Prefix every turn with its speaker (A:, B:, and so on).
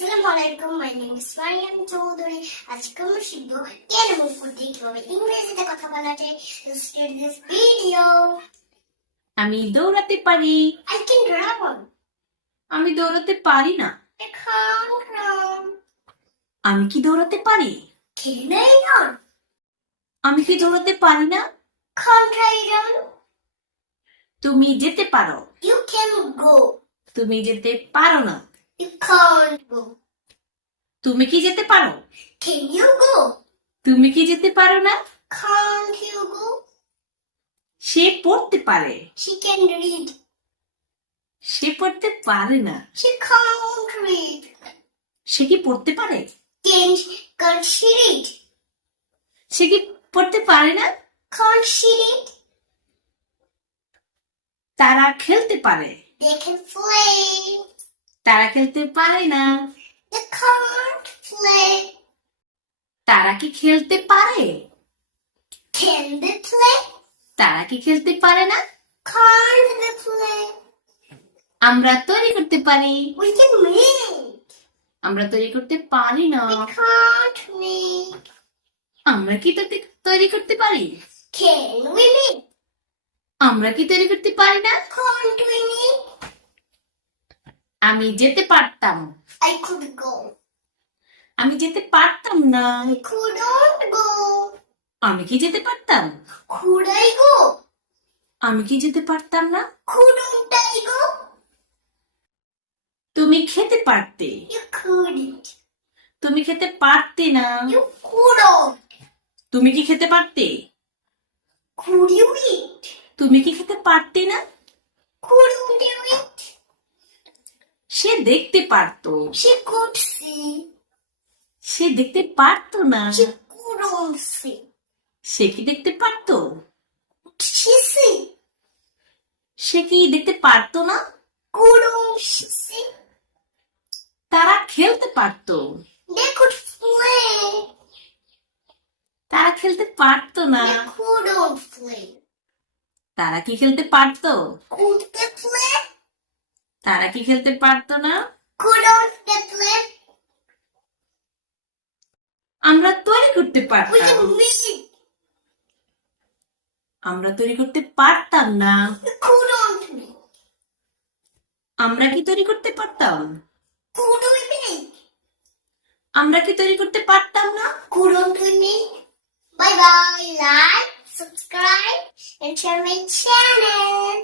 A: আসসালামু আলাইকুম my name is Mariyam Chowdhury আজকে আমরা শিখব কেন মুভ করতে কীভাবে ইংরেজিতে কথা বলা যায় দিস ভিডিও
B: আমি দৌড়াতে পারি।
A: আই ক্যান রান
B: আমি দৌড়াতে পারি না. আমি কি দৌড়াতে পারি?
A: I run?
B: আমি কি দৌড়াতে পারি না?
A: Can't I run?
B: তুমি যেতে পারো।
A: You can go.
B: তুমি যেতে পারো না। তুমি কি যেতে পারো? তুমি কি যেতে পারো না? সে পড়তে পারে। সে পড়তে পারে না। সে কি পড়তে পারে? সে কি পড়তে পারে না?
A: কান্ট
B: তারা খেলতে পারে। তারা খেলতে পারে না। তারা কি খেলতে পারে? তারা কি খেলতে পারে না? আমরা তৈরি করতে পারি। আমরা তৈরি করতে পারি না। আমরা কি তৈরি করতে পারি? আমরা কি তৈরি করতে পারি না? আমি যেতে পারতাম।
A: আই কুড গো
B: আমি যেতে পারতাম না।
A: আই কুডন্ট গো
B: আমি কি যেতে পারতাম?
A: কুডাই গো
B: আমি কি যেতে পারতাম না?
A: কুডন্টাই গো
B: তুমি খেতে পারতে। তুমি খেতে পারতে না। তুমি কি খেতে পারতে? তুমি কি খেতে পারতে না?
A: কুড়ুন্টাই
B: সে দেখতে পারত।
A: সে করছে
B: সে দেখতে পারত না।
A: সে করছে
B: সে কি দেখতে পারত? সে কি দেখতে পারত না? তারা খেলতে পারত। তারা খেলতে পারত না। তারা কি খেলতে পারত?
A: কুড়তে
B: তারা কি খেলতে পারতো না? আমরা তৈরি করতে পারতাম। আমরা তৈরি করতে পারতাম না। আমরা কি তৈরি করতে পারতাম? আমরা কি তৈরি করতে পারতাম না?
A: কুরুন্তুনি bye bye like subscribe and share my channel